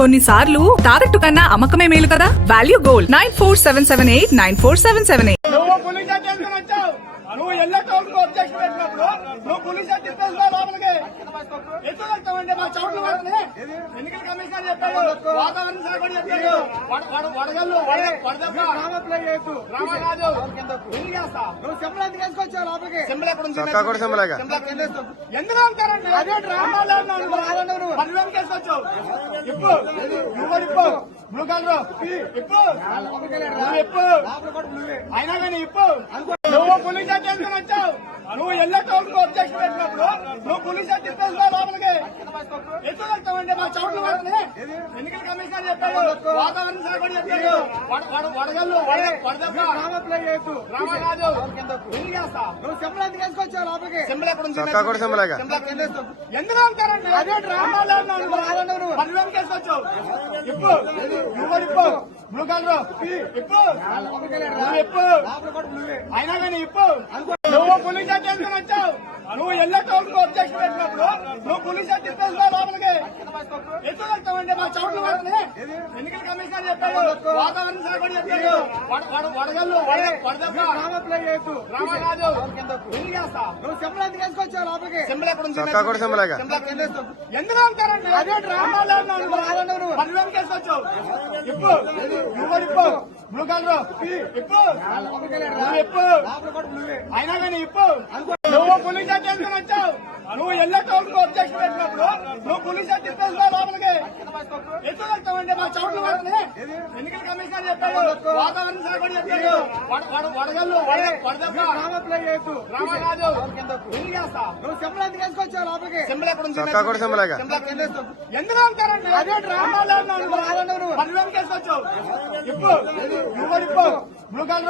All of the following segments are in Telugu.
కొన్నిసార్లు తాకట్టు కన్నా అమ్మకమే మేలు కదా? Value gold nine four seven seven eight nine four seven seven eight నువ్వు ఎత్తు మా చౌట్లు వాడిని ఎన్నికల కమిషనర్ చెప్పాడు వాతావరణ శాఖ కూడా చెప్పాడు వడగల్లు వడదెబ్బ ఎందుకు చేస్తా నువ్వు సింబల్ ఎందుకు వేసుకొచ్చావు లోపలికి సింబల్ ఎక్కడ ఉంది ఎందుకు అంటారండి అదే రామాలు పదివేలు నువ్వు బ్లూ కలర్ అయినా కానీ ఇప్పు నువ్వు పోలీస్ స్టేషన్ వచ్చావు నువ్వు ఎల్ల టౌన్ అబ్జెక్షన్ పెట్టినప్పుడు నువ్వు పోలీస్ తిప్పేసుకో లోపలికి. ఎత్తు వెళ్తామంటే మా చౌట్లు వాడిని. ఎన్నికల కమిషనర్ చెప్పాడు. వాతావరణ శాఖ కూడా చెప్పాడు. వడ- వడ- వడగళ్ళు వడ- వడదెబ్బ. ఎందుకు చేస్తా? నువ్వు సింబల్ ఎందుకు వేసుకొచ్చావు లోపలికి? సింబల్ ఎక్కడ ఉంది? ఎందుకు అంటారండి అదే రామాలు అన్నాడు. పదివేలు కేసు వచ్చావు ఇప్పు నువ్వు. కూడా ఇప్పు. బ్లూ కలర్ ఇప్పు. నువ్వు ఇప్పు. అయినా కానీ ఇప్పు. నువ్వు పోలీస్ స్టేషన్ వచ్చావు. నువ్వు ఎల్ల టౌన్ అబ్జెక్షన్ పెట్టినప్పుడు నువ్వు పోలీస్ తిప్పేసుకో లోపలికి. ఎత్తు వెళ్తామంటే మా చౌట్లు వాడిని ఎన్నికల కమిషనర్ చెప్పాడు. వాతావరణ శాఖ కూడా చెప్పాడు. వడ- వడ- వడగళ్ళు వడ- వడదెబ్బ. రామ కాదు. ఎందుకు చేస్తా? నువ్వు సింబల్ ఎందుకు వేసుకొచ్చావు లోపలికి? సింబల్ ఎక్కడ ఉంది? సింబల్? ఎందుకు అదే రామాలు అన్నాడు. పదివేలు కేసు వచ్చావు ఇప్పు నువ్వు. కూడా అయినా కానీ ఇప్పు. నువ్వు పోలీస్ స్టేషన్ వచ్చావు. నువ్వు ఎల్ల టౌన్ అబ్జెక్షన్ పెట్టినప్పుడు నువ్వు పోలీస్ స్టేషన్ తిప్పేసుకో లోపలికి. ఎత్తు వెళ్తామంటే మా చౌట్లు వాడిని. ఎన్నికల కమిషనర్ చెప్పాడు. వాతావరణ శాఖ కూడా చెప్పాడు. వడ- వడ- వడగళ్ళు వడ- వడదెబ్బ. రామ కాదు ఎందుకు చేస్తా? నువ్వు సింబల్ ఎందుకు వేసుకొచ్చావు లోపలికి? సింబల్ ఎక్కడ ఉంది? చొక్కా కూడా సింబలేగా. సింబల్ ఎక్కడ ఉంది? ఎందుకు అంటారండి అదే రామాలు అన్నాడు. పదివేలు కేసు వచ్చావు ఇప్పు. నువ్వు బ్లూ కలర్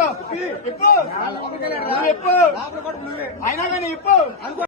అయినా కానీ ఇప్పు.